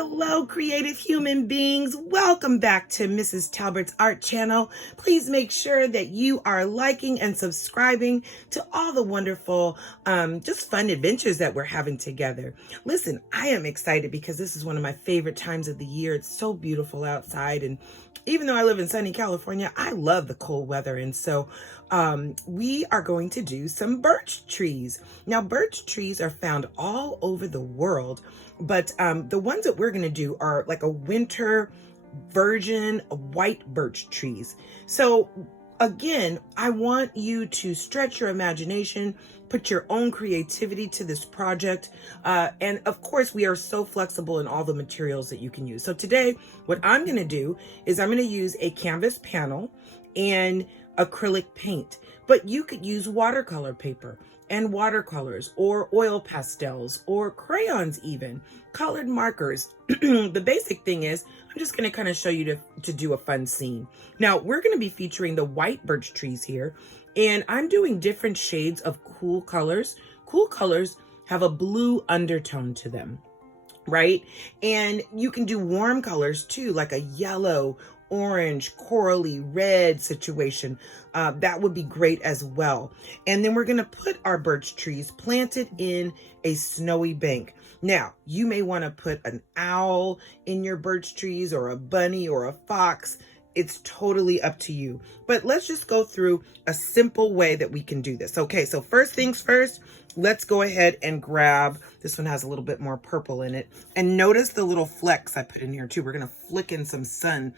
Hello, creative human beings. Welcome back to Mrs. Talbert's Art Channel. Please make sure that you are liking and subscribing to all the wonderful, just fun adventures that we're having together. Listen, I am excited because this is one of my favorite times of the year. It's so beautiful outside, and even though I live in sunny California, I love the cold weather. And so we are going to do some birch trees. Now, birch trees are found all over the world, but the ones that we're going to do are like a winter version of white birch trees. So again, I want you to stretch your imagination, put your own creativity to this project. And of course, we are so flexible in all the materials that you can use. So today, what I'm going to do is I'm going to use a canvas panel and acrylic paint, but you could use watercolor paper and watercolors or oil pastels or crayons, even colored markers. The basic thing is I'm just going to kind of show you to do a fun scene. Now we're going to be featuring the white birch trees here, and I'm doing different shades of cool colors. Cool colors have a blue undertone to them, right? And you can do warm colors too, like a yellow, orange, corally, red situation. That would be great as well. And then we're going to put our birch trees planted in a snowy bank. Now, you may want to put an owl in your birch trees, or a bunny, or a fox. It's totally up to you. But let's just go through a simple way that we can do this. Okay, so first things first, let's go ahead and grab, this one has a little bit more purple in it. And notice the little flecks I put in here too. We're going to flick in some some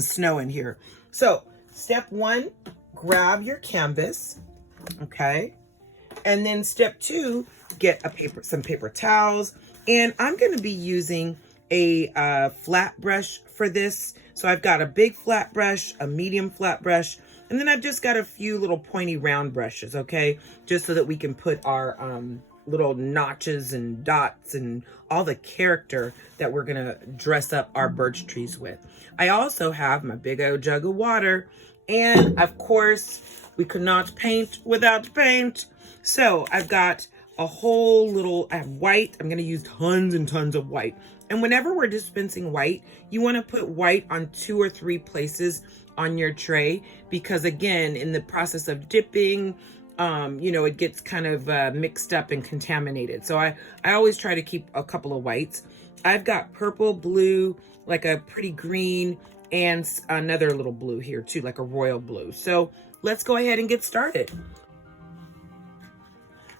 snow in here. So step one, grab your canvas, okay? And then step two, get some paper towels. And I'm going to be using a flat brush for this. So I've got a big flat brush, a medium flat brush, and then I've just got a few little pointy round brushes, okay? Just so that we can put our little notches and dots and all the character that we're gonna dress up our birch trees with. I also have my big old jug of water, and of course, we could not paint without paint. So I've got a whole little, I have white. I'm gonna use tons and tons of white. And whenever we're dispensing white, you wanna put white on 2 or 3 places on your tray, because again, in the process of dipping, it gets kind of mixed up and contaminated. So I always try to keep a couple of whites. I've got purple, blue, like a pretty green, and another little blue here too, like a royal blue. So let's go ahead and get started.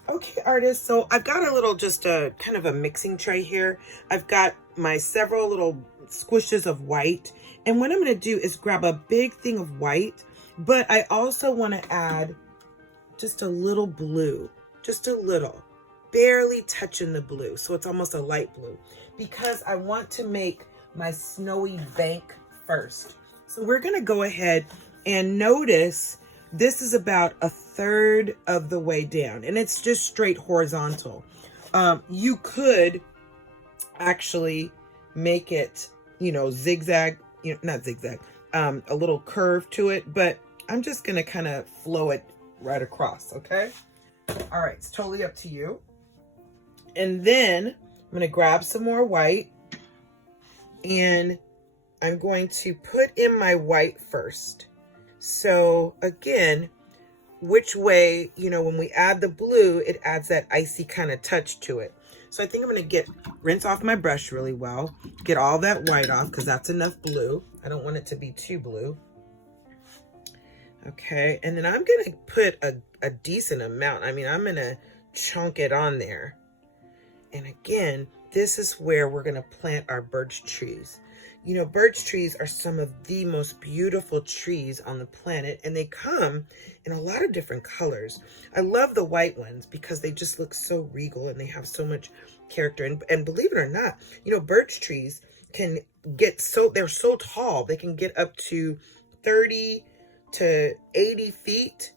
Okay, artists, so I've got a little, just a kind of a mixing tray here. I've got my several little squishes of white. And what I'm gonna do is grab a big thing of white, but I also wanna add just a little blue, just a little, barely touching the blue. So it's almost a light blue, because I want to make my snowy bank first. So we're gonna go ahead and notice this is about 1/3 of the way down, and it's just straight horizontal. You could actually make it, zigzag, not zigzag, a little curve to it, but I'm just gonna kind of flow it right across, okay? All right, it's totally up to you. And then I'm gonna grab some more white, and I'm going to put in my white first. So again, which way, when we add the blue, it adds that icy kind of touch to it. So I think I'm going to rinse off my brush really well, get all that white off, because that's enough blue. I don't want it to be too blue. Okay, and then I'm going to put a decent amount. I'm going to chunk it on there. And again, this is where we're going to plant our birch trees. Birch trees are some of the most beautiful trees on the planet, and they come in a lot of different colors. I love the white ones because they just look so regal and they have so much character. And believe it or not, birch trees can get they're so tall, they can get up to 30 to 80 feet,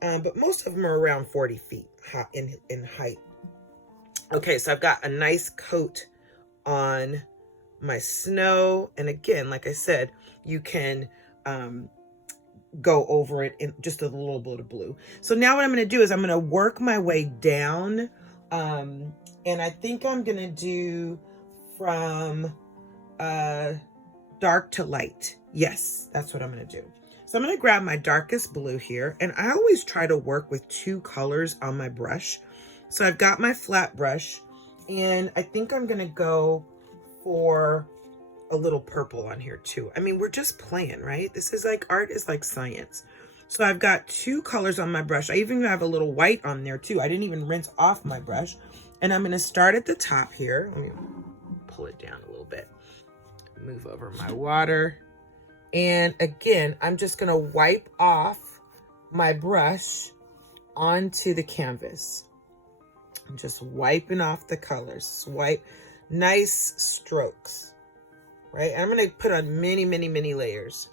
but most of them are around 40 feet in height. Okay, so I've got a nice coat on my snow, and again, like I said, you can go over it in just a little bit of blue. So now what I'm going to do is I'm going to work my way down, and I think I'm going to do from dark to light. Yes, that's what I'm going to do. So I'm going to grab my darkest blue here, and I always try to work with 2 colors on my brush. So I've got my flat brush, and I think I'm going to go for a little purple on here too. I mean, we're just playing, right? This is like, art is like science. So I've got 2 colors on my brush. I even have a little white on there too. I didn't even rinse off my brush. And I'm going to start at the top here. Let me pull it down a little bit. Move over my water. And again, I'm just going to wipe off my brush onto the canvas. I'm just wiping off the colors. Swipe, nice strokes, right? And I'm going to put on many, many, many layers.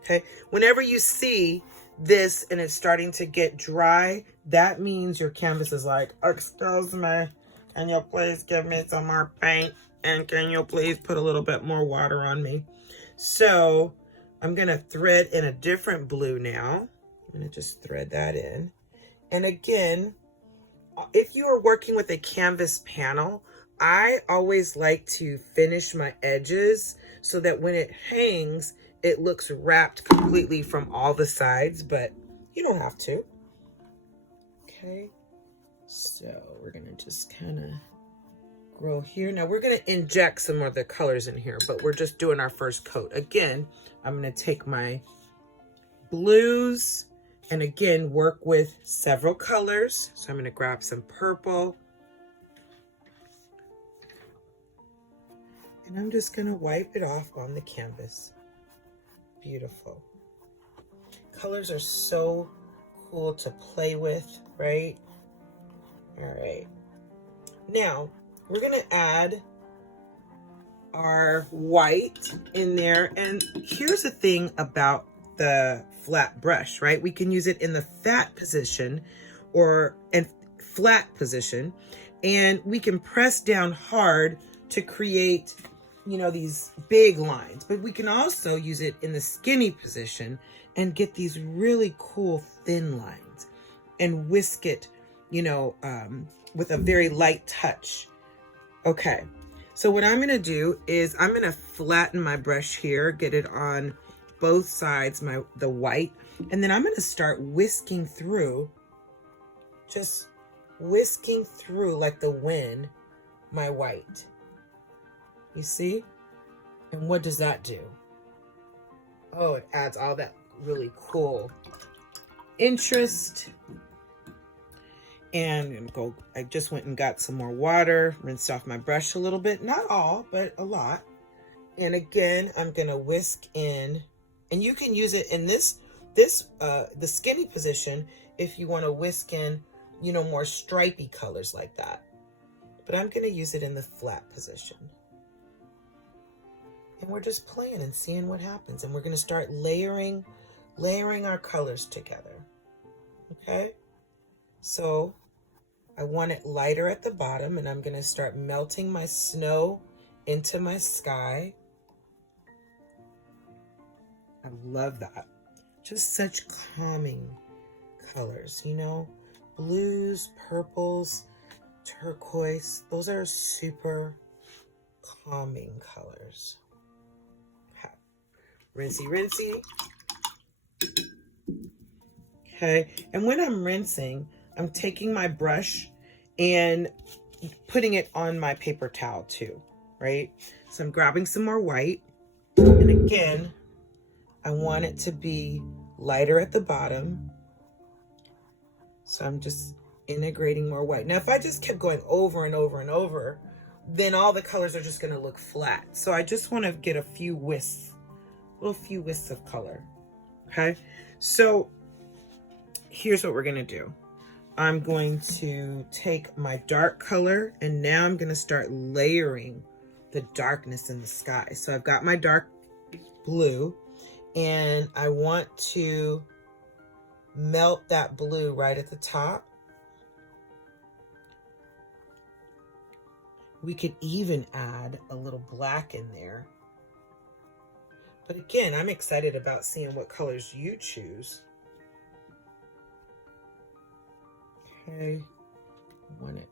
Okay. Whenever you see this and it's starting to get dry, that means your canvas is like, excuse me, can you please give me some more paint? And can you please put a little bit more water on me? So I'm going to thread in a different blue now. I'm going to just thread that in. And again, if you are working with a canvas panel, I always like to finish my edges so that when it hangs, it looks wrapped completely from all the sides, but you don't have to. Okay, so we're going to just kind of grow here. Now we're going to inject some of the colors in here, but we're just doing our first coat. Again, I'm going to take my blues and again work with several colors. So I'm going to grab some purple. And I'm just going to wipe it off on the canvas. Beautiful. Colors are so cool to play with, right? All right. Now, we're going to add our white in there. And here's the thing about the flat brush, right? We can use it in the fat position or in flat position. And we can press down hard to create, you know, these big lines, but we can also use it in the skinny position and get these really cool thin lines and whisk it, you know, with a very light touch. Okay, so what I'm going to do is I'm going to flatten my brush here, get it on both sides, the white, and then I'm going to start whisking through, just whisking through like the wind, my white. You see? And what does that do? Oh, it adds all that really cool interest. And I just went and got some more water, rinsed off my brush a little bit. Not all, but a lot. And again, I'm going to whisk in. And you can use it in the skinny position if you want to whisk in, you know, more stripy colors like that. But I'm going to use it in the flat position. And we're just playing and seeing what happens. And we're going to start layering our colors together. Okay? So I want it lighter at the bottom, and I'm going to start melting my snow into my sky. I love that. Just such calming colors, you know? Blues, purples, turquoise. Those are super calming colors. Rinsey, rinsey. Okay, and when I'm rinsing, I'm taking my brush and putting it on my paper towel too, right? So I'm grabbing some more white. And again, I want it to be lighter at the bottom. So I'm just integrating more white. Now, if I just kept going over and over and over, then all the colors are just going to look flat. So I just want to get a few wisps, little few wisps of color. Okay, so here's what we're going to do. I'm going to take my dark color, and now I'm going to start layering the darkness in the sky. So I've got my dark blue, and I want to melt that blue right at the top. We could even add a little black in there. But again, I'm excited about seeing what colors you choose. Okay, I want it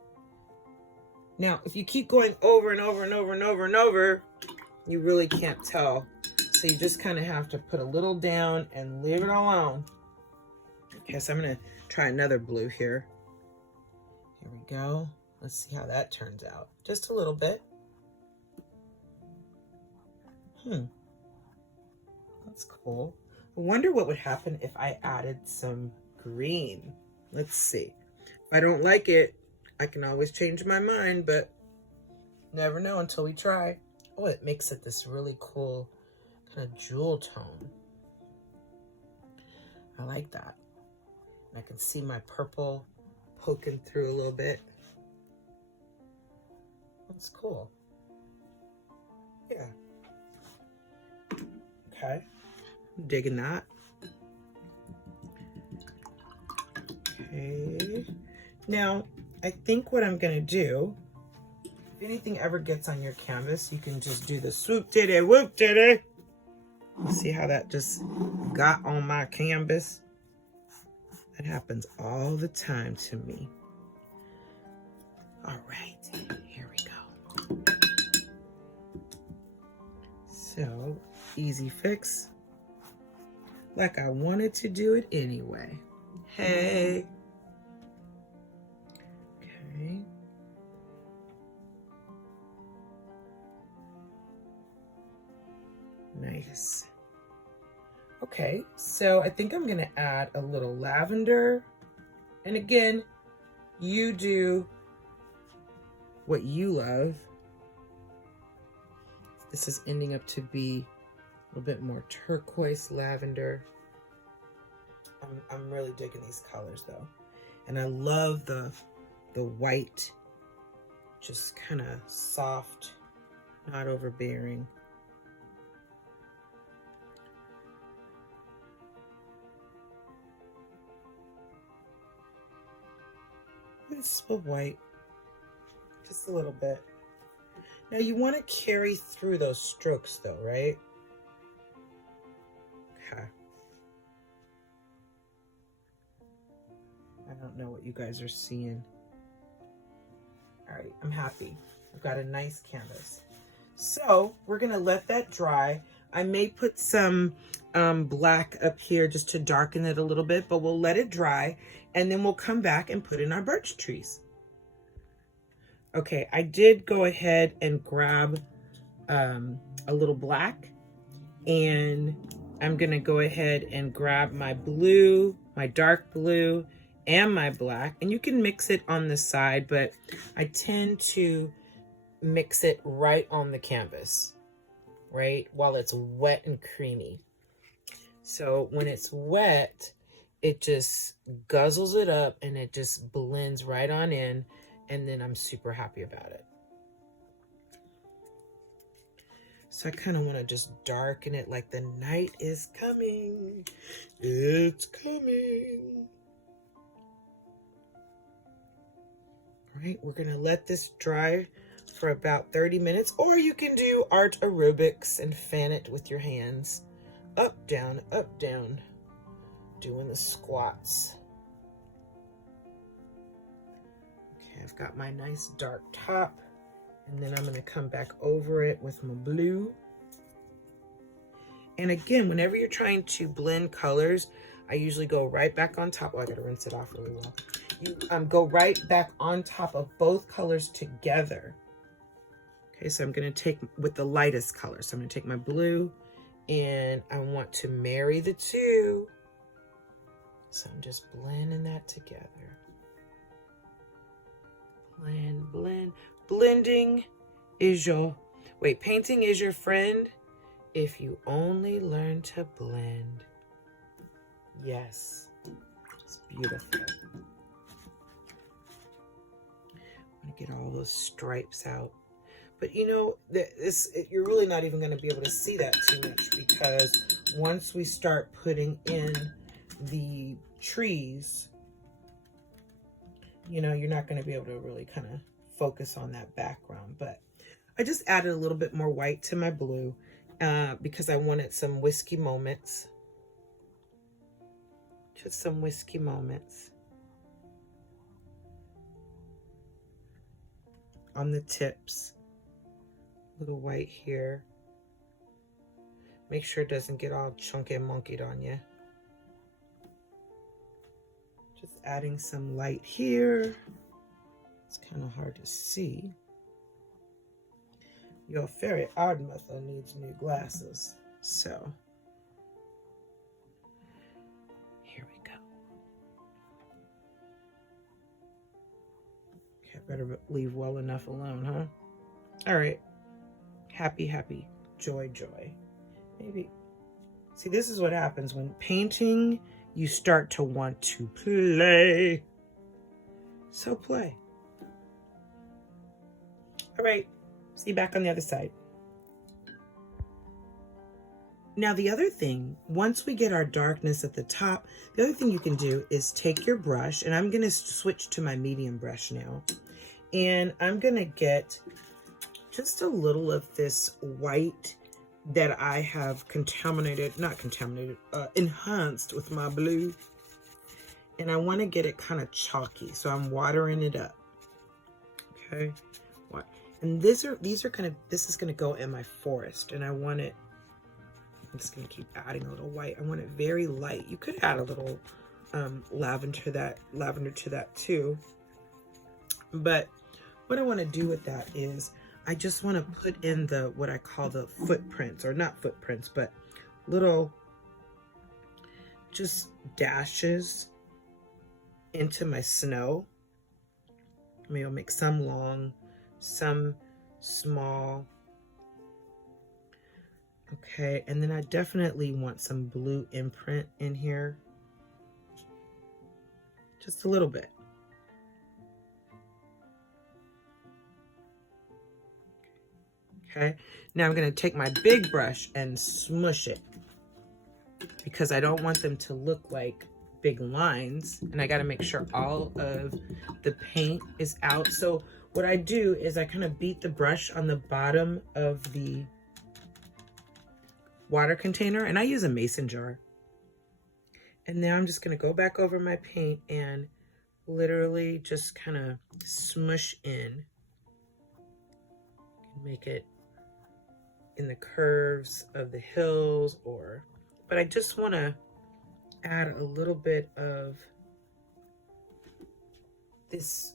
Now, if you keep going over and over and over and over and over, you really can't tell. So you just kind of have to put a little down and leave it alone. Okay, so I'm going to try another blue here. Here we go. Let's see how that turns out. Just a little bit. That's cool. I wonder what would happen if I added some green. Let's see. If I don't like it, I can always change my mind, but never know until we try. Oh, it makes it this really cool kind of jewel tone. I like that. I can see my purple poking through a little bit. That's cool. Yeah. Okay. I'm digging that. Okay. Now, I think what I'm gonna do, if anything ever gets on your canvas, you can just do the swoop titty whoop titty. See how that just got on my canvas? That happens all the time to me. All right, here we go. So, easy fix. Like I wanted to do it anyway. Hey. Okay. Nice. Okay, so I think I'm gonna add a little lavender. And again, you do what you love. This is ending up to be a little bit more turquoise lavender. I'm really digging these colors though. And I love the white, just kind of soft, not overbearing. Wisp of white, just a little bit. Now you want to carry through those strokes though, right? Okay. I don't know what you guys are seeing. All right, I'm happy. I've got a nice canvas. So we're gonna let that dry. I may put some black up here just to darken it a little bit, but we'll let it dry and then we'll come back and put in our birch trees. Okay, I did go ahead and grab a little black, and I'm gonna go ahead and grab my blue, my dark blue, and my black, and you can mix it on the side, but I tend to mix it right on the canvas, right, while it's wet and creamy. So when it's wet, it just guzzles it up and it just blends right on in, and then I'm super happy about it. So I kind of want to just darken it like the night is coming. It's coming. All right, we're going to let this dry for about 30 minutes, or you can do art aerobics and fan it with your hands. Up, down, doing the squats. Okay, I've got my nice dark top, and then I'm going to come back over it with my blue. And again, whenever you're trying to blend colors, I usually go right back on top. Oh, I got to rinse it off really well. You go right back on top of both colors together. Okay, so I'm going to take with the lightest color. So I'm going to take my blue, and I want to marry the two. So I'm just blending that together. Blend, blend. Blending is your, painting is your friend if you only learn to blend. Yes, it's beautiful. I'm gonna get all those stripes out. But you know, you're really not even gonna be able to see that too much, because once we start putting in the trees, you know, you're not gonna be able to really kind of focus on that background. But I just added a little bit more white to my blue because I wanted some whiskey moments. Just some whiskey moments. on the tips. Little white here. Make sure it doesn't get all chunky and monkeyed on you. Just adding some light here. It's kind of hard to see. Your fairy oddmother needs new glasses. So, here we go. Okay, I better leave well enough alone, huh? All right. Happy, happy. Joy, joy. Maybe. See, this is what happens when painting, you start to want to play. So play. All right. See you back on the other side. Now the other thing, once we get our darkness at the top, the other thing you can do is take your brush, and I'm going to switch to my medium brush now. And I'm going to get just a little of this white that I have enhanced with my blue. And I want to get it kind of chalky, so I'm watering it up. Okay. And this is gonna go in my forest, and I want it, I'm just gonna keep adding a little white. I want it very light. You could add a little lavender to that too. But what I want to do with that is I just want to put in the what I call the footprints, or not footprints, but little just dashes into my snow. Maybe I'll make some long, some small. Okay, and then I definitely want some blue imprint in here. Just a little bit. Okay, now I'm going to take my big brush and smush it, because I don't want them to look like big lines, and I got to make sure all of the paint is out. So what I do is I kind of beat the brush on the bottom of the water container, and I use a mason jar. And now I'm just going to go back over my paint and literally just kind of smush in. Make it in the curves of the hills, but I just want to add a little bit of this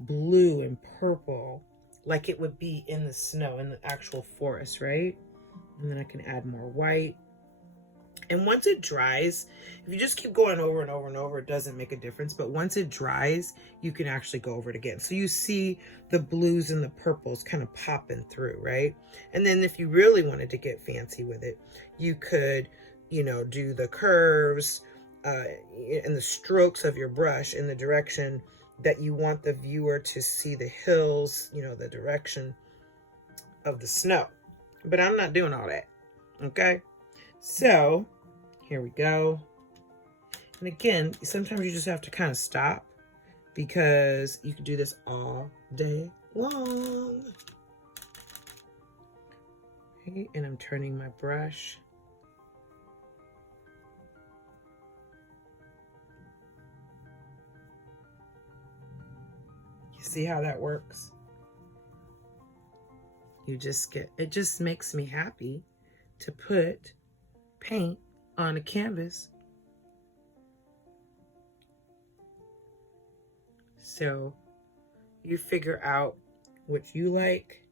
blue and purple, like it would be in the snow, in the actual forest, right? And then I can add more white. And once it dries, if you just keep going over and over and over, it doesn't make a difference. But once it dries, you can actually go over it again. So you see the blues and the purples kind of popping through, right? And then if you really wanted to get fancy with it, you could, you know, do the curves and the strokes of your brush in the direction that you want the viewer to see the hills, you know, the direction of the snow. But I'm not doing all that, okay? So here we go. And again, sometimes you just have to kind of stop, because you can do this all day long. Okay, and I'm turning my brush. You see how that works? You just get, it just makes me happy to put paint on a canvas. So you figure out what you like,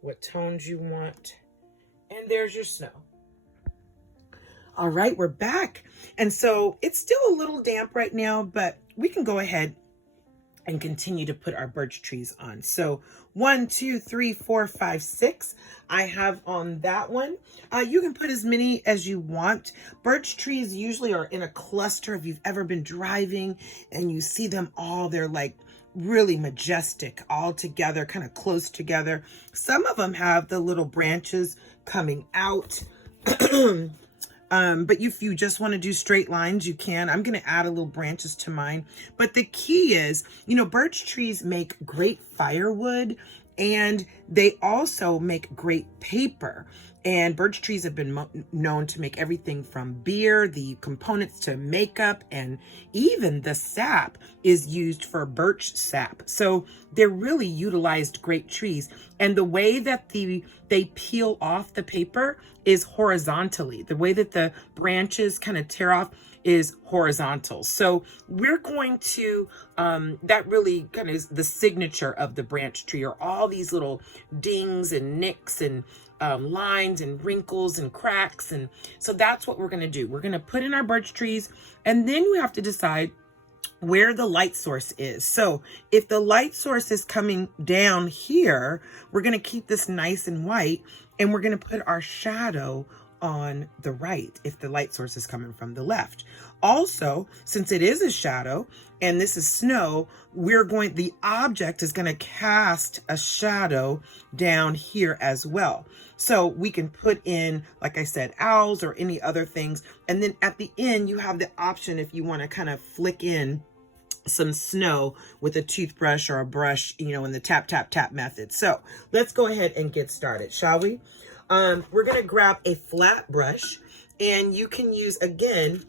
what tones you want, and there's your snow. All right, we're back. And so it's still a little damp right now, but we can go ahead and continue to put our birch trees on. So 1, 2, 3, 4, 5, 6. I have on that one. You can put as many as you want. Birch trees usually are in a cluster. If you've ever been driving and you see them all, they're like really majestic all together, kind of close together. Some of them have the little branches coming out. But if you just want to do straight lines, you can. I'm going to add a little branches to mine. But the key is, you know, birch trees make great firewood, And they also make great paper. And birch trees have been known to make everything from beer, the components to makeup, and even the sap is used for birch sap. So they're really utilized great trees. And the way that they peel off the paper is horizontally. The way that the branches kind of tear off is horizontal. So we're going to, that really kind of is the signature of the branch tree, or all these little dings and nicks and lines and wrinkles and cracks. And so that's what we're going to do. We're going to put in our birch trees, and then we have to decide where the light source is. So if the light source is coming down here, we're going to keep this nice and white, and we're going to put our shadow on the right if the light source is coming from the left. Also, since it is a shadow and this is snow, the object is going to cast a shadow down here as well. So we can put in, like I said, owls or any other things. And then at the end, you have the option if you want to kind of flick in some snow with a toothbrush or a brush, in the tap, tap, tap method. So let's go ahead and get started, shall we? We're going to grab a flat brush, and you can use, again,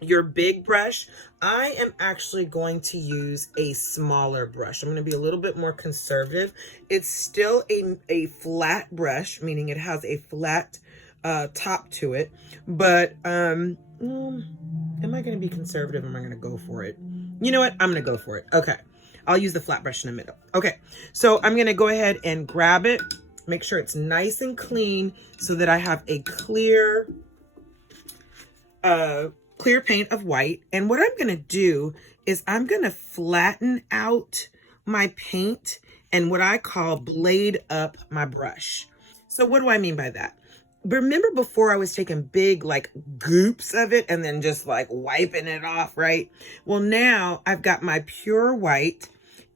your big brush. I am actually going to use a smaller brush. I'm going to be a little bit more conservative. It's still a flat brush, meaning it has a flat top to it, but am I going to be conservative, or am I going to go for it? You know what? I'm going to go for it. Okay. I'll use the flat brush in the middle. Okay. So I'm going to go ahead and grab it. Make sure it's nice and clean so that I have a clear paint of white. And what I'm going to do is I'm going to flatten out my paint and what I call blade up my brush. So what do I mean by that? Remember before I was taking big like goops of it and then just like wiping it off, right? Well, now I've got my pure white,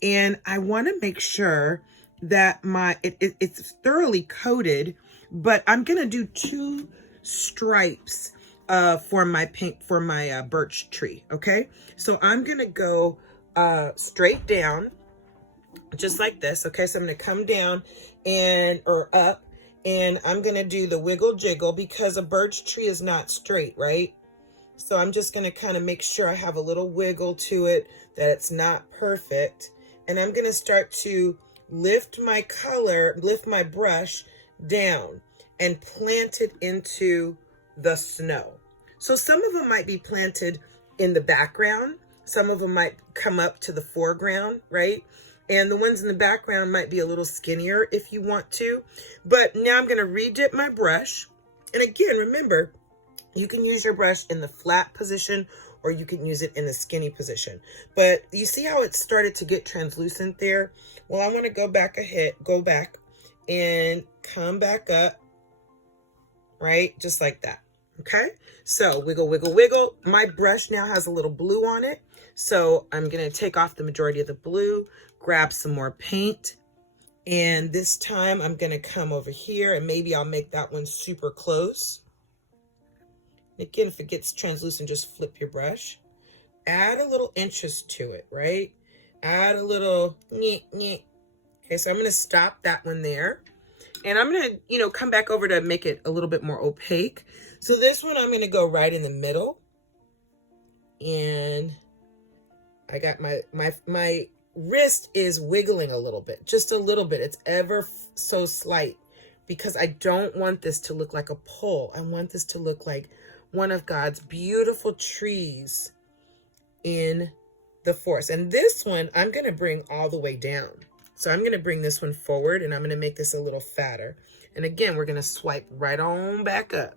and I want to make sure that it's thoroughly coated, but I'm going to do 2 stripes for my paint, for my birch tree. Okay. So I'm going to go straight down just like this. Okay. So I'm going to come down or up, and I'm going to do the wiggle jiggle because a birch tree is not straight, right? So I'm just going to kind of make sure I have a little wiggle to it, that it's not perfect. And I'm going to start to lift my brush down and plant it into the snow. So some of them might be planted in the background. Some of them might come up to the foreground, right? And the ones in the background might be a little skinnier if you want to. But now I'm going to redip my brush. And again, remember, you can use your brush in the flat position, or you can use it in the skinny position. But you see how it started to get translucent there? Well, I want to go back and come back up, right? Just like that. Okay. So wiggle, wiggle, wiggle. My brush now has a little blue on it. So I'm going to take off the majority of the blue, grab some more paint. And this time I'm going to come over here, and maybe I'll make that one super close. Again, if it gets translucent, just flip your brush. Add a little interest to it, right? Add a little nyeh, nyeh. Okay, so I'm going to stop that one there. And I'm going to, come back over to make it a little bit more opaque. So this one, I'm going to go right in the middle. And I got my wrist is wiggling a little bit, just a little bit. It's ever so slight, because I don't want this to look like a pole. I want this to look like one of God's beautiful trees in the forest. And this one, I'm going to bring all the way down. So I'm going to bring this one forward, and I'm going to make this a little fatter. And again, we're going to swipe right on back up.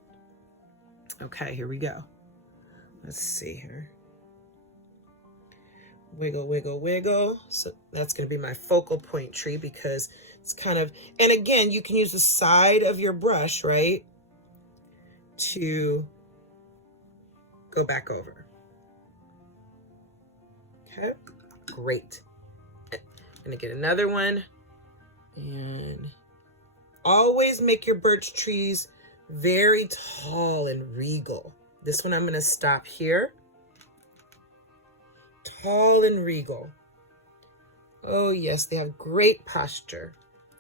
Okay, here we go. Let's see here. Wiggle, wiggle, wiggle. So that's going to be my focal point tree, because it's kind of, and again, you can use the side of your brush, right, to go back over. Okay, great. I'm going to get another one, and always make your birch trees very tall and regal. This one I'm going to stop here. Tall and regal. Oh yes, they have great posture.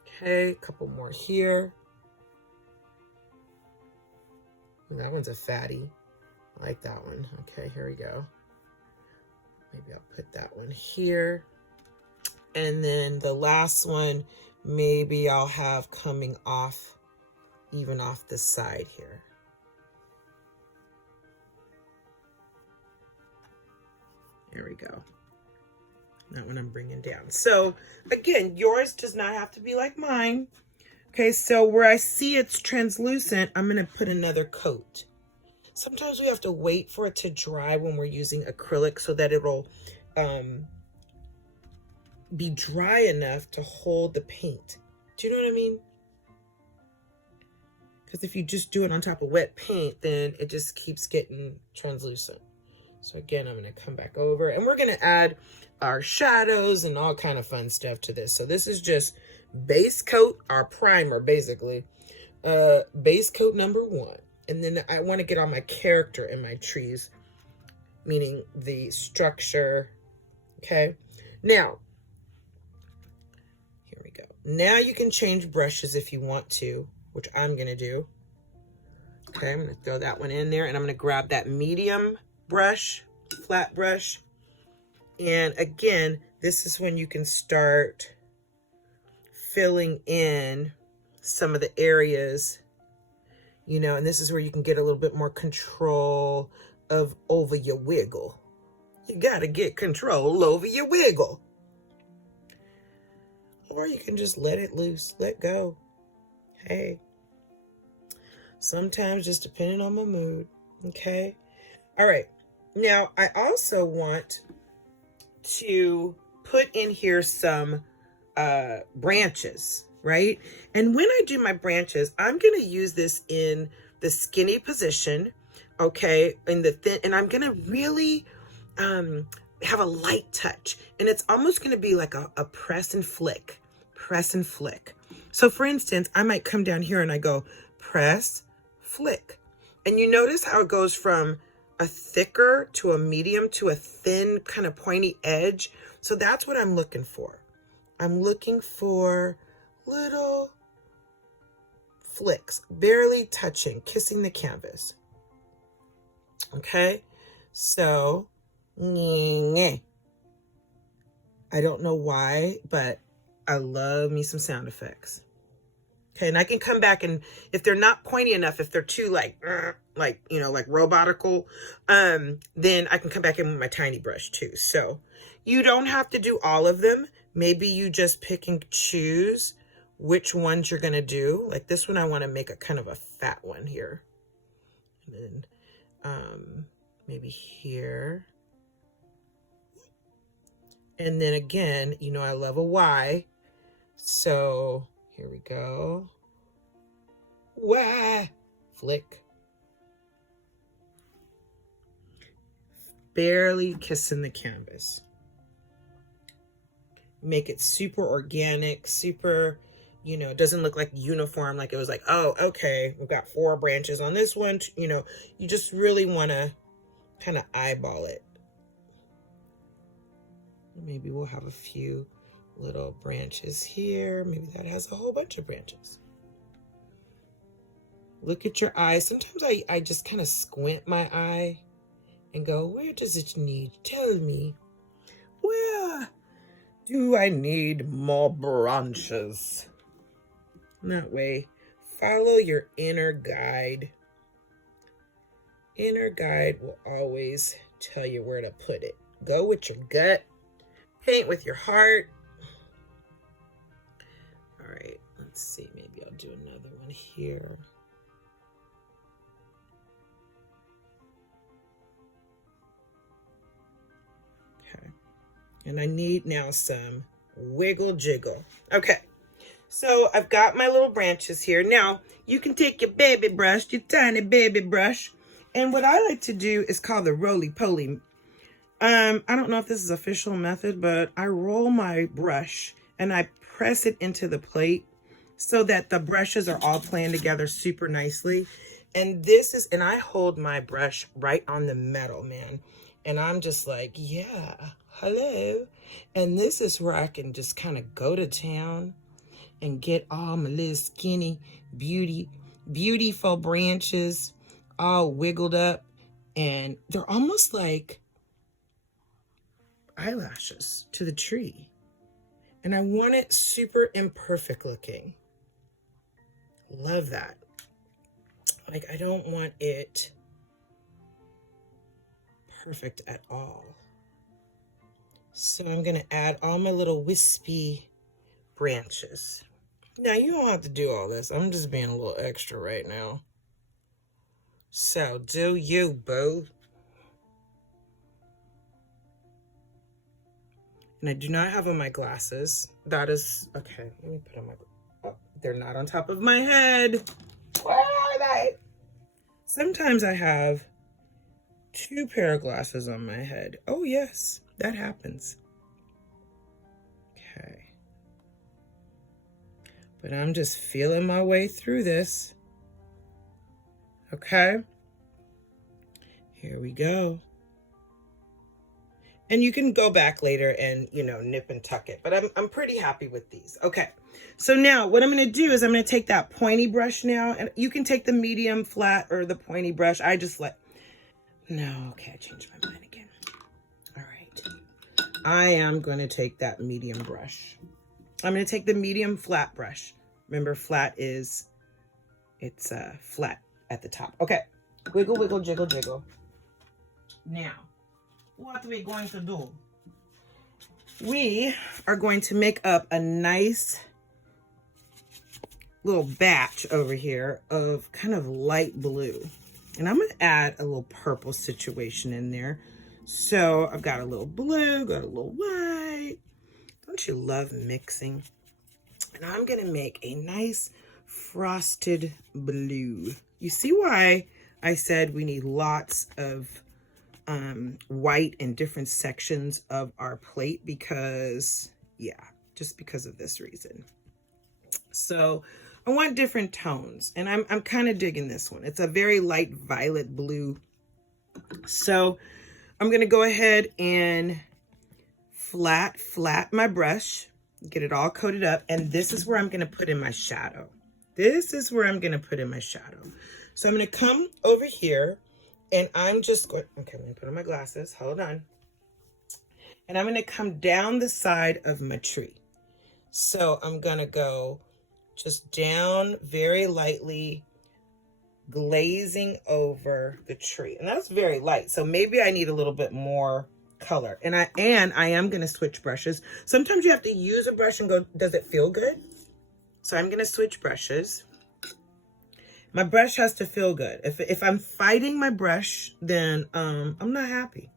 Okay, a couple more here. That one's a fatty. I like that one. Okay, here we go. Maybe I'll put that one here. And then the last one, maybe I'll have coming off, even off the side here. There we go. That one I'm bringing down. So again, yours does not have to be like mine. Okay, so where I see it's translucent, I'm going to put another coat. Sometimes we have to wait for it to dry when we're using acrylic so that it'll be dry enough to hold the paint. Do you know what I mean? Because if you just do it on top of wet paint, then it just keeps getting translucent. So again, I'm going to come back over and we're going to add our shadows and all kind of fun stuff to this. So this is just base coat, our primer basically, base coat number 1. And then I want to get on my character in my trees, meaning the structure. Okay, now, here we go. Now you can change brushes if you want to, which I'm going to do. Okay, I'm going to throw that one in there and I'm going to grab that medium brush, flat brush. And again, this is when you can start filling in some of the areas, you know, and this is where you can get a little bit more control over your wiggle. You got to get control over your wiggle. Or you can just let it loose, let go. Hey, sometimes just depending on my mood. Okay. All right. Now I also want to put in here some branches, right? And when I do my branches, I'm going to use this in the skinny position, okay, in the thin, and I'm going to really have a light touch, and it's almost going to be like a press and flick, press and flick. So for instance, I might come down here and I go press, flick, and you notice how it goes from a thicker to a medium to a thin kind of pointy edge. So that's what I'm looking for. I'm looking for little flicks, barely touching, kissing the canvas. Okay, so I don't know why, but I love me some sound effects. Okay, and I can come back and if they're not pointy enough, if they're too like, you know, like robotical, then I can come back in with my tiny brush too. So you don't have to do all of them. Maybe you just pick and choose which ones you're going to do. Like this one, I want to make a kind of a fat one here. And then maybe here. And then again, you know, I love a Y. So here we go. Y. Flick. Barely kissing the canvas. Make it super organic, super, you know, it doesn't look like uniform, like it was like, oh, okay, we've got 4 branches on this one. You know, you just really want to kind of eyeball it. Maybe we'll have a few little branches here. Maybe that has a whole bunch of branches. Look at your eye. Sometimes I just kind of squint my eye and go, where does it need? Tell me. Where do I need more branches? That way, follow your inner guide. Inner guide will always tell you where to put it. Go with your gut. Paint with your heart. All right, let's see. Maybe I'll do another one here. Okay. And I need now some wiggle jiggle. Okay. So I've got my little branches here. Now, you can take your baby brush, your tiny baby brush. And what I like to do is called the roly-poly. I don't know if this is official method, but I roll my brush and I press it into the plate so that the brushes are all playing together super nicely. And this is, and I hold my brush right on the metal, man. And I'm just like, yeah, Hello. And this is where I can just kind of go to town and get all my little skinny beautiful branches all wiggled up, and they're almost like eyelashes to the tree. And I want it super imperfect looking. Love that. Like, I don't want it perfect at all. So I'm gonna add all my little wispy branches. Now, you don't have to do all this. I'm just being a little extra right now. So do you, boo. And I do not have on my glasses. That is, okay, let me put on my, oh, they're not on top of my head. Where are they? Sometimes I have 2 pair of glasses on my head. Oh yes, that happens. Okay. But I'm just feeling my way through this. Okay. Here we go. And you can go back later and, you know, nip and tuck it. But I'm pretty happy with these. Okay. So now what I'm going to do is I'm going to take that pointy brush now. And you can take the medium, flat, or the pointy brush. I just no, okay, I changed my mind again. All right. I am going to take that medium brush. I'm going to take the medium flat brush. Remember, flat is, it's flat at the top. Okay. Wiggle, wiggle, jiggle, jiggle. Now, what are we going to do? We are going to make up a nice little batch over here of kind of light blue. And I'm going to add a little purple situation in there. So I've got a little blue, got a little white. Don't you love mixing? And I'm going to make a nice frosted blue. You see why I said we need lots of white in different sections of our plate? Because, yeah, just because of this reason. So I want different tones, and I'm kind of digging this one. It's a very light violet blue. So I'm going to go ahead and flat my brush, get it all coated up, and this is where I'm going to put in my shadow. This is where I'm going to put in my shadow. So I'm going to come over here, and I'm just going, okay, I'm going to put on my glasses. Hold on. And I'm going to come down the side of my tree. So I'm going to go just down very lightly, glazing over the tree. And that's very light. So maybe I need a little bit more color. And I am going to switch brushes. Sometimes you have to use a brush and go, does it feel good? So I'm going to switch brushes. My brush has to feel good. If I'm fighting my brush, then I'm not happy.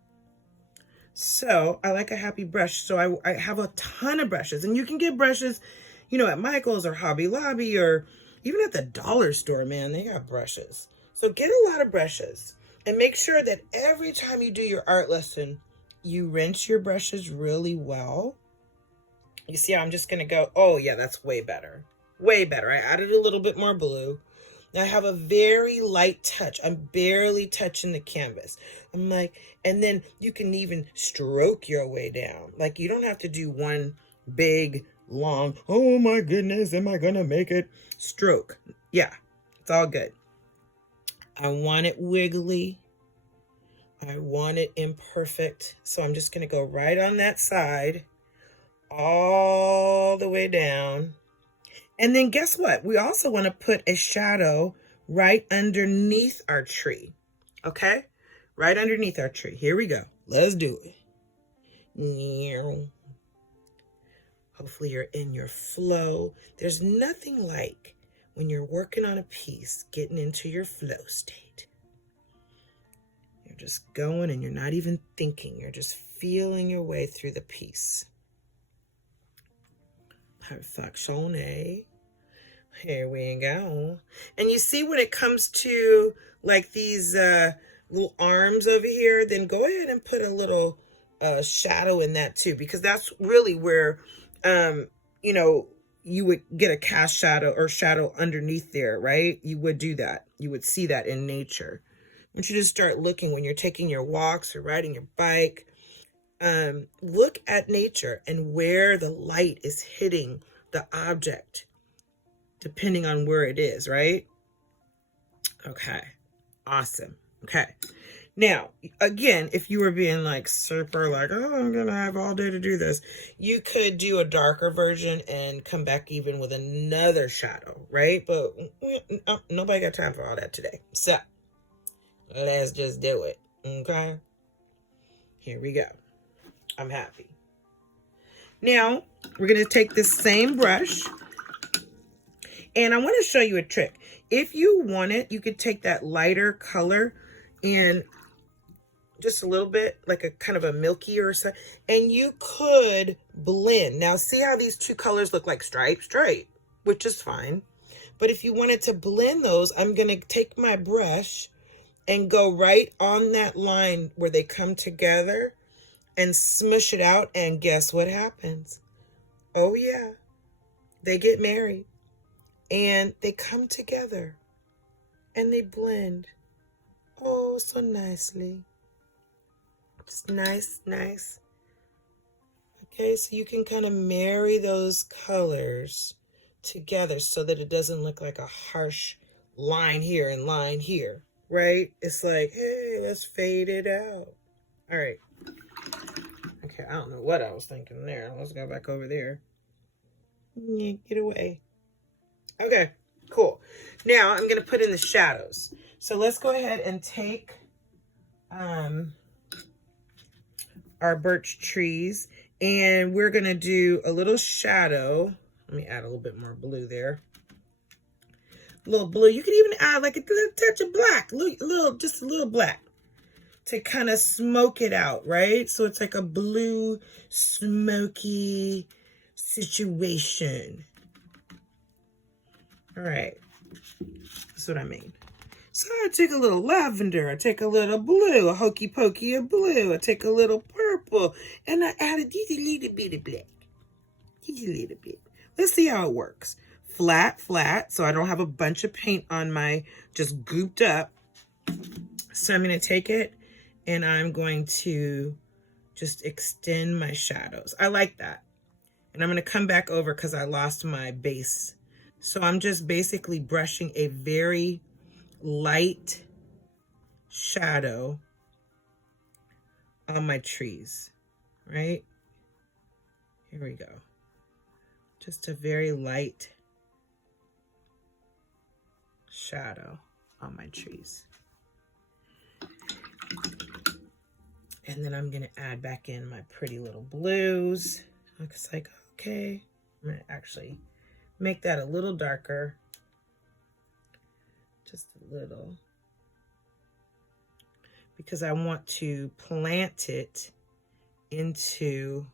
So I like a happy brush. So I have a ton of brushes. And you can get brushes, you know, at Michael's or Hobby Lobby or even at the dollar store, man, they got brushes. So get a lot of brushes and make sure that every time you do your art lesson, you rinse your brushes really well. You see how I'm just going to go, oh yeah, that's way better. Way better. I added a little bit more blue. Now I have a very light touch. I'm barely touching the canvas. I'm like, and then you can even stroke your way down. Like you don't have to do one big, long, oh my goodness, am I going to make it? Stroke. Yeah, it's all good. I want it wiggly. I want it imperfect. So I'm just going to go right on that side, all the way down. And then guess what? We also want to put a shadow right underneath our tree. Okay? Right underneath our tree. Here we go. Let's do it. Hopefully you're in your flow. There's nothing like when you're working on a piece, getting into your flow state. You're just going and you're not even thinking. You're just feeling your way through the piece. Perfection, eh? Here we go. And you see when it comes to like these little arms over here, then go ahead and put a little shadow in that too, because that's really where, you know, you would get a cast shadow or shadow underneath there, right? You would do that. You would see that in nature. I want you to start looking when you're taking your walks or riding your bike. look at nature and where the light is hitting the object, depending on where it is, right? Okay, awesome. Okay, now, again, if you were being like super like, oh, I'm gonna have all day to do this, you could do a darker version and come back even with another shadow, right? But nobody got time for all that today. So let's just do it, okay? Here we go. I'm happy. Now, we're gonna take this same brush, and I want to show you a trick. If you want it, you could take that lighter color and just a little bit, like a kind of a milky or something, and you could blend. Now, see how these two colors look like stripes? Straight, which is fine. But if you wanted to blend those, I'm going to take my brush and go right on that line where they come together and smush it out, and guess what happens? Oh, yeah. They get married, and they come together, and they blend. Oh, so nicely. It's nice, nice. Okay, so you can kind of marry those colors together so that it doesn't look like a harsh line here and line here, right? It's like, hey, let's fade it out. All right. Okay, I don't know what I was thinking there. Let's go back over there. Yeah, get away. Okay, cool. Now I'm going to put in the shadows. So let's go ahead and take our birch trees, and we're gonna do a little shadow. Let me add a little bit more blue there. A little blue. You can even add like a little touch of black, just a little black to kind of smoke it out, right? So it's like a blue, smoky situation. All right, that's what I mean. So I take a little lavender, I take a little blue, a hokey pokey of blue, I take a little purple, and I added just a little bit of black. Just a little bit. Let's see how it works. Flat, flat, so I don't have a bunch of paint on my, just gooped up. So I'm going to take it, and I'm going to just extend my shadows. I like that. And I'm going to come back over because I lost my base. So I'm just basically brushing a very light shadow on my trees, right? Here we go. Just a very light shadow on my trees. And then I'm going to add back in my pretty little blues. Looks like, okay, I'm going to actually make that a little darker. Just a little, because I want to plant it into,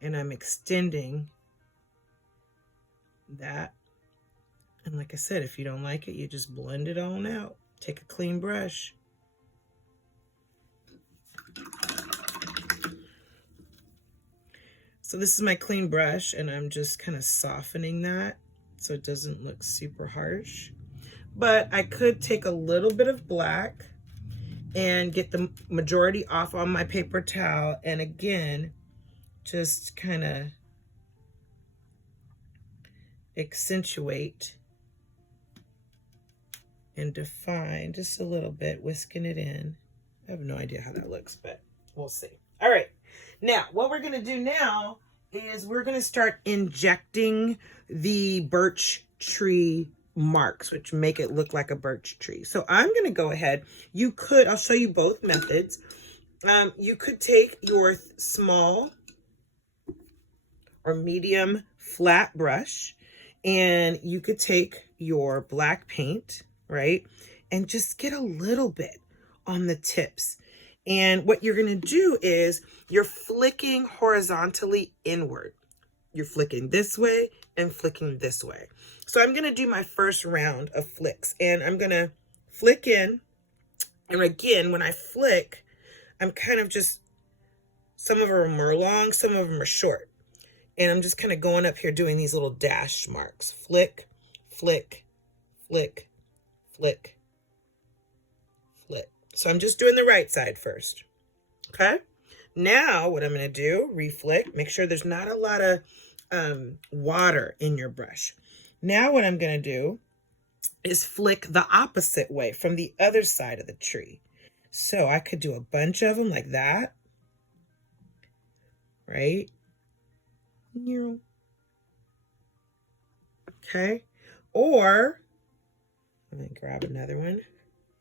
and I'm extending that. And like I said, if you don't like it, you just blend it on out. Take a clean brush. So this is my clean brush, and I'm just kind of softening that so it doesn't look super harsh. But I could take a little bit of black and get the majority off on my paper towel, and again, just kind of accentuate and define just a little bit, whisking it in. I have no idea how that looks, but we'll see. All right, now what we're going to do now is we're going to start injecting the birch tree marks, which make it look like a birch tree. So I'm going to go ahead. I'll show you both methods. You could take your small or medium flat brush, and you could take your black paint, right? And just get a little bit on the tips. And what you're going to do is you're flicking horizontally inward. You're flicking this way and flicking this way. So I'm going to do my first round of flicks, and I'm going to flick in. And again, when I flick, I'm kind of just, some of them are long, some of them are short. And I'm just kind of going up here doing these little dash marks. Flick, flick, flick, flick, flick. So I'm just doing the right side first. Okay? Now what I'm going to do, reflick, make sure there's not a lot of water in your brush. Now what I'm going to do is flick the opposite way from the other side of the tree. So I could do a bunch of them like that, right? Okay. Or, let me grab another one.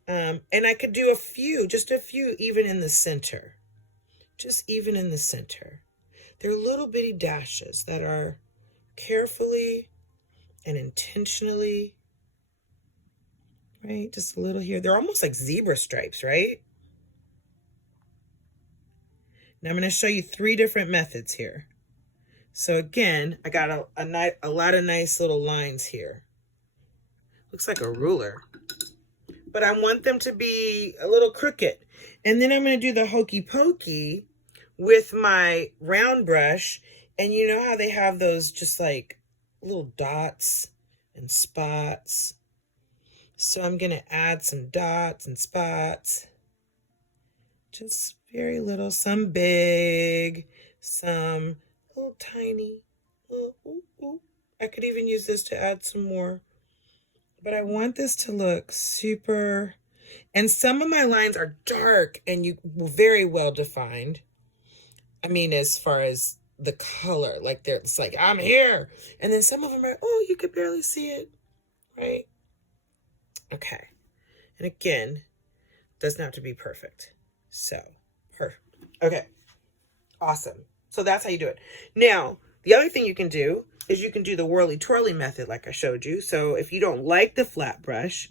And I could do a few, just a few, even in the center. Just even in the center. They're little bitty dashes that are carefully and intentionally, right? Just a little here. They're almost like zebra stripes, right? Now I'm going to show you 3 different methods here. So again, I got a lot of nice little lines here. Looks like a ruler. But I want them to be a little crooked. And then I'm going to do the hokey pokey with my round brush. And you know how they have those just like little dots and spots. So I'm going to add some dots and spots. Just very little, some big, some little tiny. I could even use this to add some more. But I want this to look super, and some of my lines are dark and very well defined. I mean, as far as the color, like it's like, I'm here. And then some of them are, oh, you could barely see it, right? Okay. And again, doesn't have to be perfect. So, perfect. Okay. Awesome. So that's how you do it. Now, the other thing you can do is you can do the whirly twirly method like I showed you. So if you don't like the flat brush,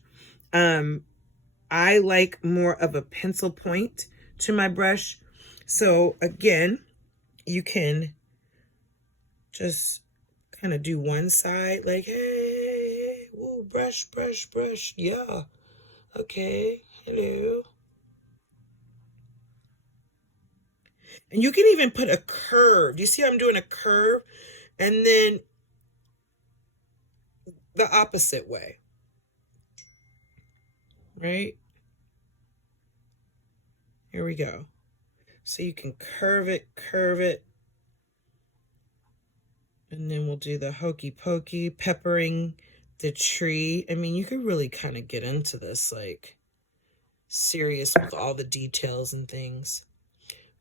I like more of a pencil point to my brush. So again, you can just kind of do one side like, hey, woo, brush, brush, brush. Yeah. Okay. Hello. And you can even put a curve. You see how I'm doing a curve? And then the opposite way. Right? Here we go. So you can curve it. And then we'll do the hokey pokey, peppering the tree. I mean, you could really kind of get into this, like, serious with all the details and things.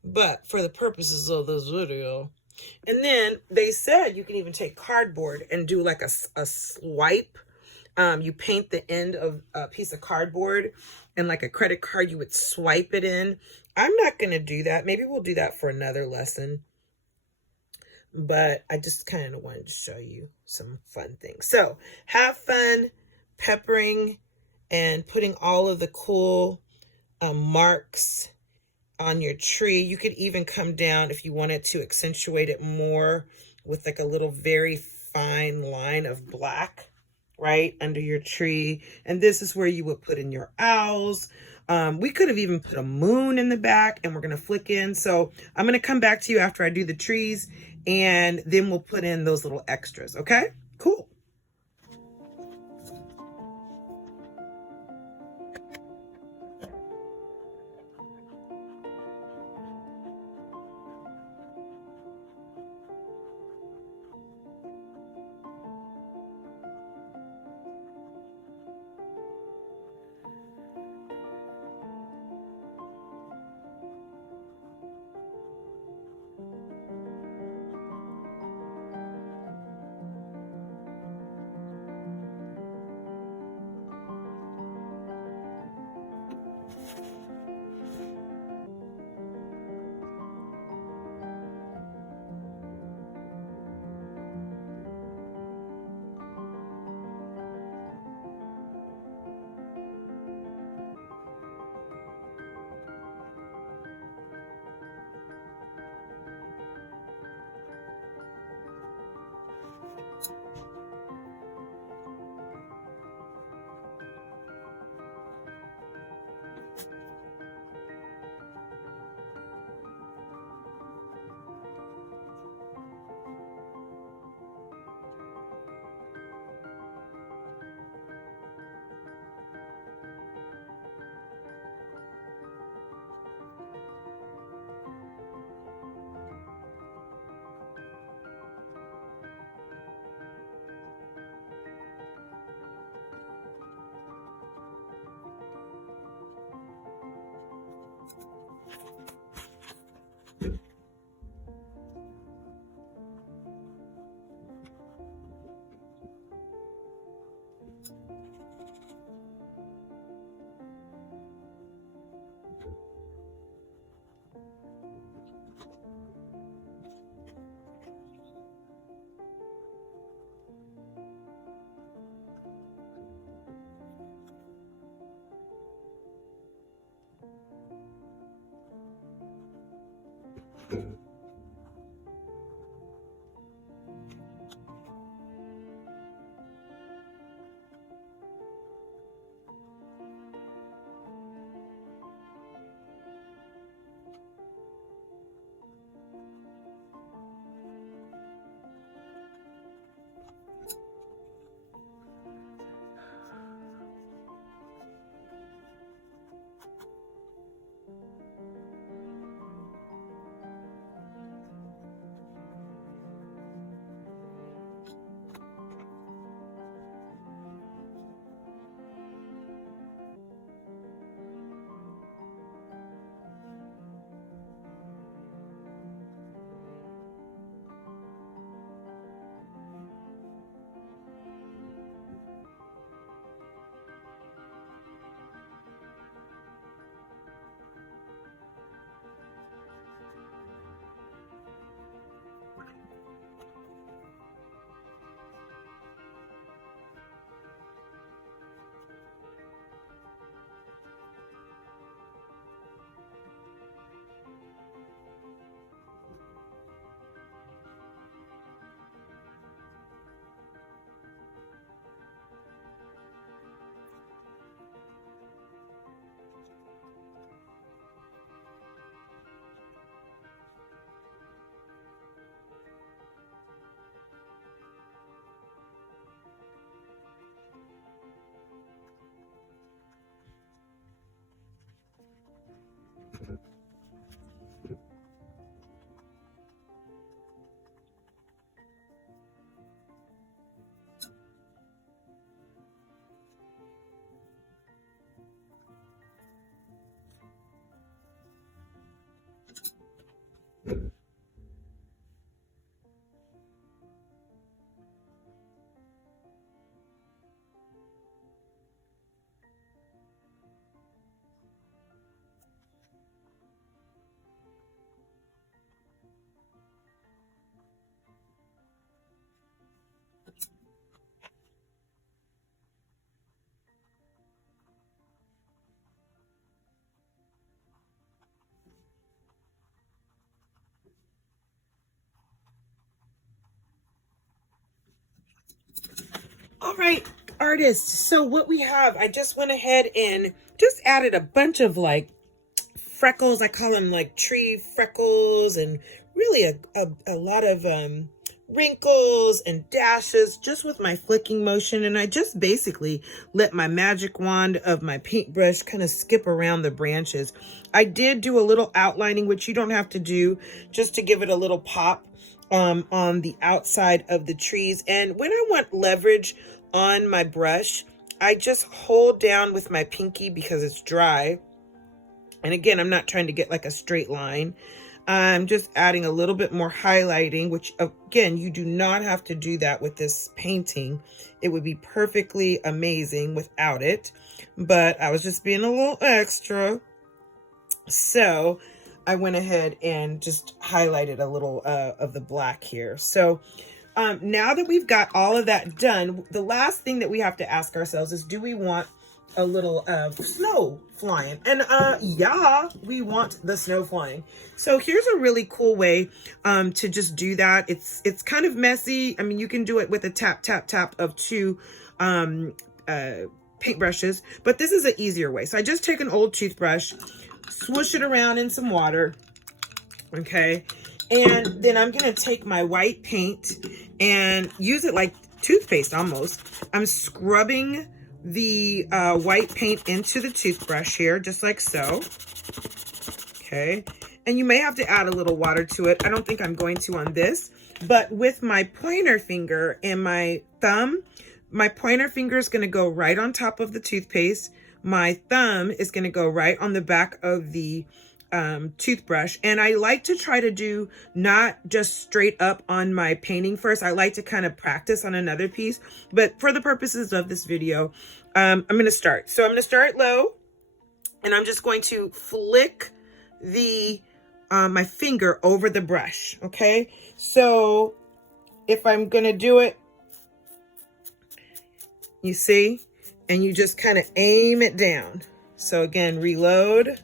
But for the purposes of this video, and then they said you can even take cardboard and do like a swipe. You paint the end of a piece of cardboard, and like a credit card, you would swipe it in. I'm not going to do that. Maybe we'll do that for another lesson. But I just kind of wanted to show you some fun things. So have fun peppering and putting all of the cool marks on your tree. You could even come down if you wanted to accentuate it more with like a little very fine line of black, right, under your tree. And this is where you would put in your owls. We could have even put a moon in the back, and we're going to flick in. So I'm going to come back to you after I do the trees, and then we'll put in those little extras. Okay, cool. All right, artists. So what we have, I just went ahead and just added a bunch of like freckles. I call them like tree freckles, and really a lot of wrinkles and dashes just with my flicking motion. And I just basically let my magic wand of my paintbrush kind of skip around the branches. I did do a little outlining, which you don't have to do, just to give it a little pop on the outside of the trees. And when I want leverage on my brush, I just hold down with my pinky because it's dry. And again, I'm not trying to get like a straight line. I'm just adding a little bit more highlighting, which again, you do not have to do that with this painting. It would be perfectly amazing without it, but I was just being a little extra. So I went ahead and just highlighted a little of the black here. So now that we've got all of that done, the last thing that we have to ask ourselves is, do we want a little snow flying? And yeah, we want the snow flying. So here's a really cool way to just do that. It's kind of messy. I mean, you can do it with a tap of two paintbrushes, but this is an easier way. So I just take an old toothbrush, swoosh it around in some water, okay, and then I'm gonna take my white paint and use it like toothpaste almost. I'm scrubbing the white paint into the toothbrush here, just like so. Okay, and you may have to add a little water to it. I don't think I'm going to on this, but with my pointer finger and my thumb, my pointer finger is going to go right on top of the toothpaste. My thumb is going to go right on the back of the toothbrush. And I like to try to do not just straight up on my painting first. I like to kind of practice on another piece, but for the purposes of this video, I'm going to start. So I'm going to start low, and I'm just going to flick the my finger over the brush. Okay, so if I'm going to do it, you see, and you just kind of aim it down. So again, reload.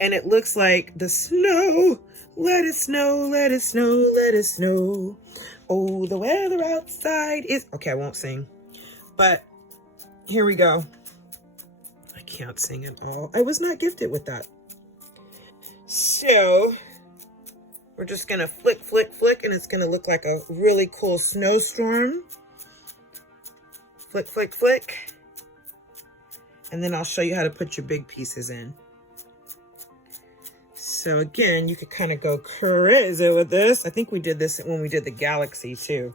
And it looks like the snow Let it snow, let it snow, let it snow. Oh, the weather outside is... Okay, I won't sing. But here we go. I can't sing at all. I was not gifted with that. So we're just going to flick, flick, flick, and it's going to look like a really cool snowstorm. Flick, flick, flick. And then I'll show you how to put your big pieces in. So again, you could kind of go crazy with this. I think we did this when we did the galaxy too.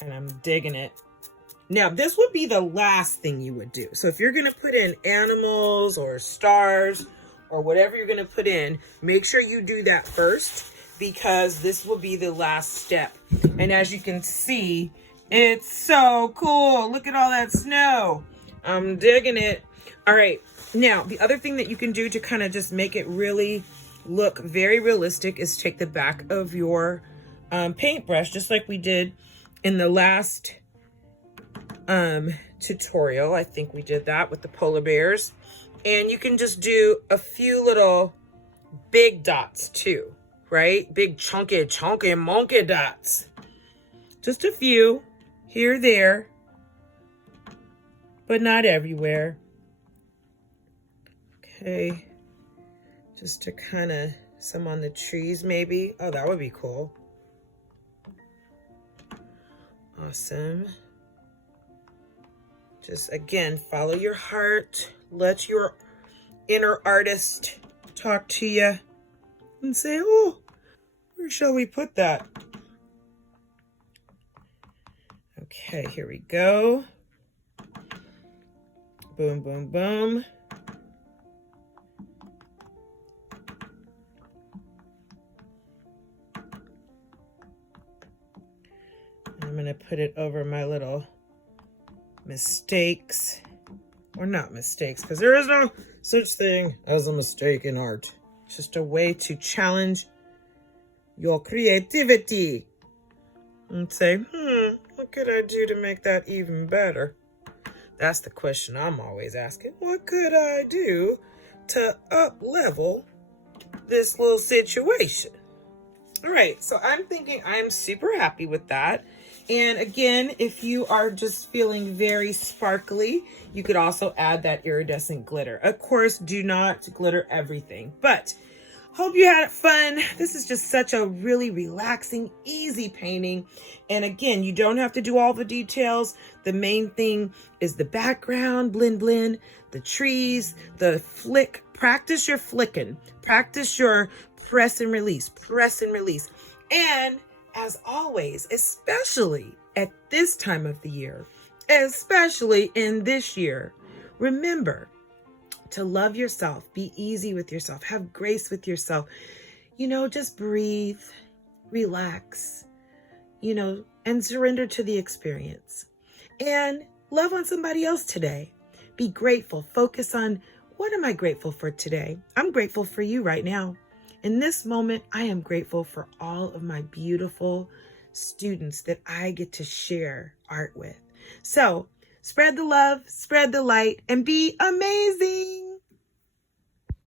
And I'm digging it. Now, this would be the last thing you would do. So if you're going to put in animals or stars or whatever you're going to put in, make sure you do that first, because this will be the last step. And as you can see, it's so cool. Look at all that snow. I'm digging it. All right. Now, the other thing that you can do to kind of just make it really look very realistic is take the back of your paintbrush, just like we did in the last tutorial. I think we did that with the polar bears. And you can just do a few little big dots too, right? Big chunky monkey dots. Just a few here, there, but not everywhere. Okay, just to kind of, some on the trees maybe. Oh, that would be cool. Awesome. Just again, follow your heart. Let your inner artist talk to you and say, oh, where shall we put that? Okay, here we go. Boom, boom, boom. I'm going to put it over my little mistakes. Or not mistakes, because there is no such thing as a mistake in art. It's just a way to challenge your creativity. And say, what could I do to make that even better? That's the question I'm always asking. What could I do to up-level this little situation? All right, so I'm thinking I'm super happy with that. And again, if you are just feeling very sparkly, you could also add that iridescent glitter. Of course, do not glitter everything, but hope you had fun. This is just such a really relaxing, easy painting. And again, you don't have to do all the details. The main thing is the background, blend, blend, the trees, the flick. Practice your flicking. Practice your press and release, press and release. And as always, especially at this time of the year, especially in this year, remember to love yourself, be easy with yourself, have grace with yourself, just breathe, relax, and surrender to the experience. And love on somebody else today. Be grateful. Focus on, what am I grateful for today? I'm grateful for you right now. In this moment, I am grateful for all of my beautiful students that I get to share art with. So spread the love, spread the light, and be amazing.